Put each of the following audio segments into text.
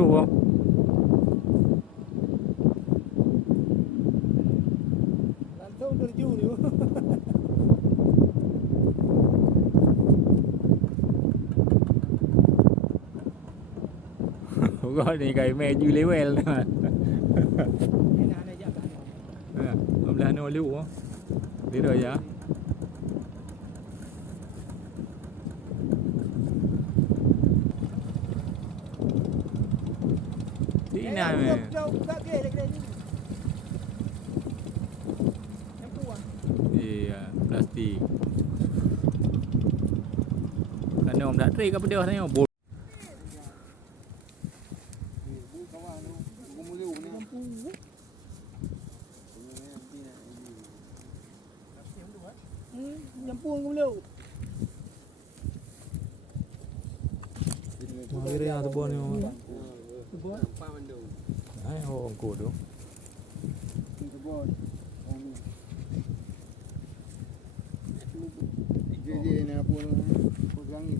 grup kau. Langsung terju ni. Kau ni kai maju level. Enak nak jap Ha, belah no lu. Dia dah ya. Sini ni. Jauh buka ke dekat ni. Lampu ah. Iya, plastik. Kan om dak trik apa dia tanya bol. Nyampung ke belum? Mari ada bon ni. Bon. Ai ho ko tu. Bon. Dia nak apa pegang ni.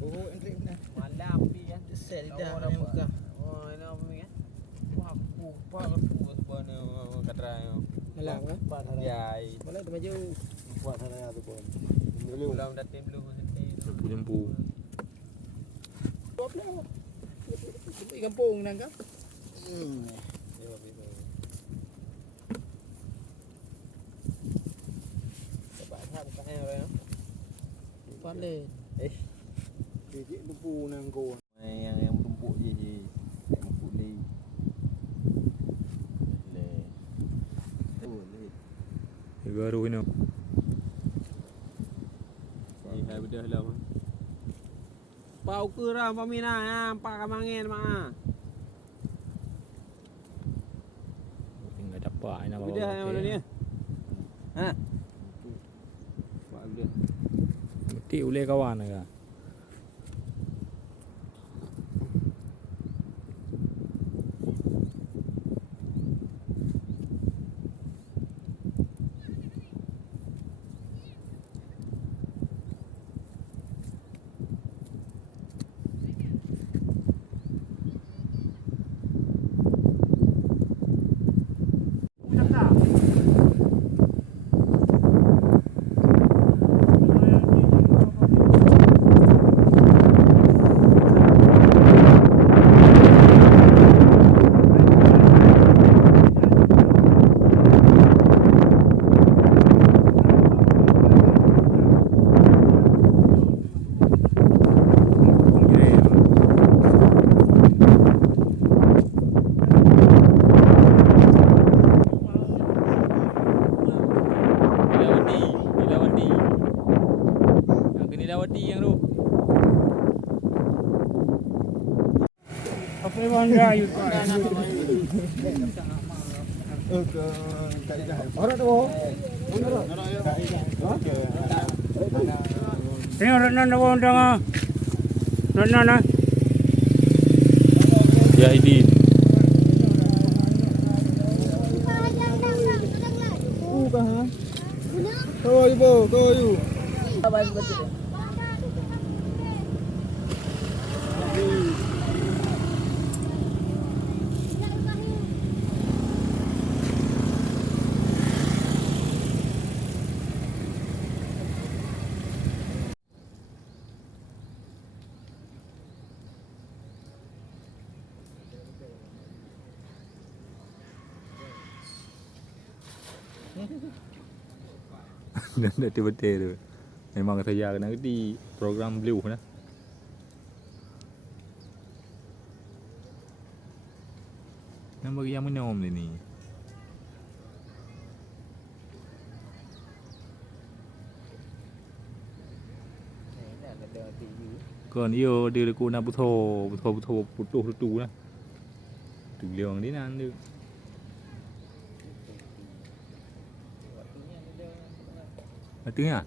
Oh, entry benar. Malam pi kan set dah ni muka. Oh, ini apa ni? Paku sebuah ni kadrai. Malam kan? Ya, Malam tu maju. Buat sana tu pun. belum datang belum nanti. Jempu. Di kampung nang kan? Sebab tak bukan orang. Paling. Dia tumpu nang kau. Yang tumpuk je. Tumpuk ni. Baru ni. Hai bedah lah. Pau ke ram pamina ha, pak kamangin mak. Tinggal dapat nak bawa. Bedah yang mana ni? Ha. Pak bedah. Mesti boleh kawan ke? Apa yang bangga you? Ke kaedah. Orang tu. Tengok nak nak orang tengah. Nak. Ya ini. Bukan ha. Kau ibu, kau you. Dan betul-betul tu. Memang saya kena di program blueนะ Nama yang menom ni. Còn yêu đưa cô na puto tu na. Từ liều đi nan được. Tiếng à?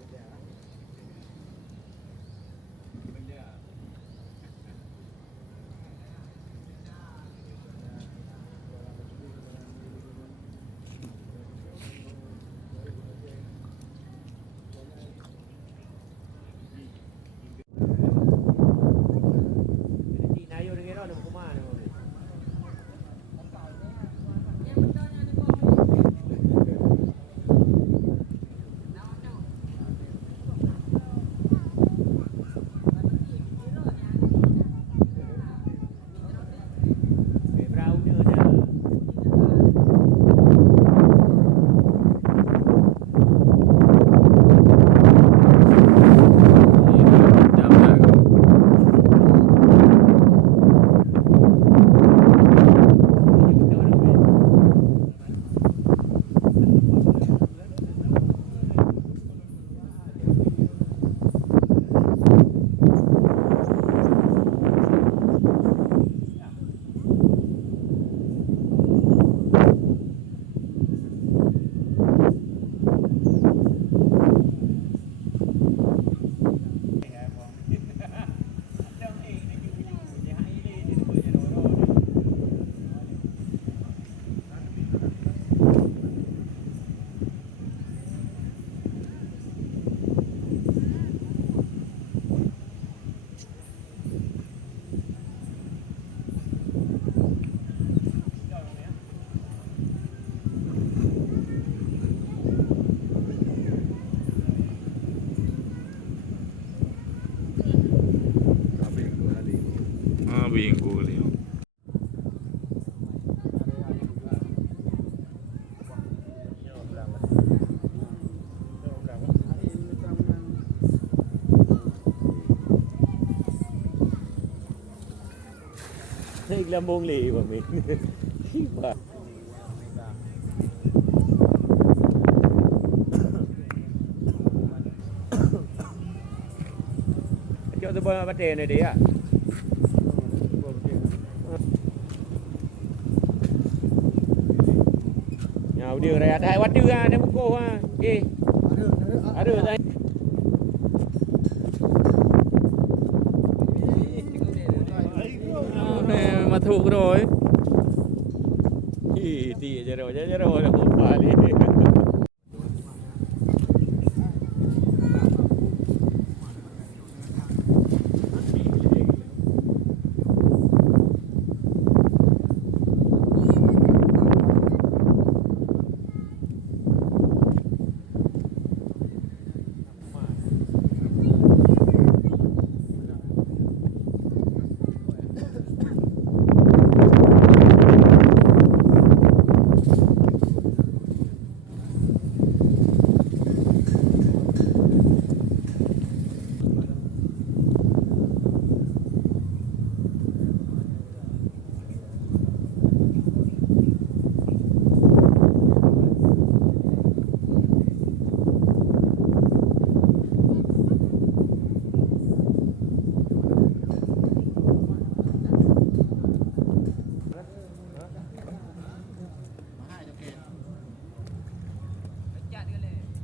Thích làm bông lì của mình. Bà. Cho tôi bơi bắt đèn này đi ạ. Nào đưa ra đại bắt đưa ra nếu cô ha. Đi. Đưa ra. Mà thuộc rồi. Thì giờ rồi là một pha đi.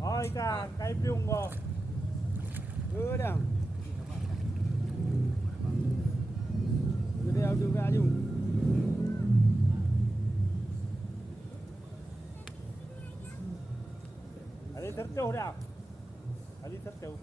Thôi cả cái biung rồi. Cứ đằng. Cứ đeo đưa ra dùng. Ở đây thất châu nào? Ở đây thất châu.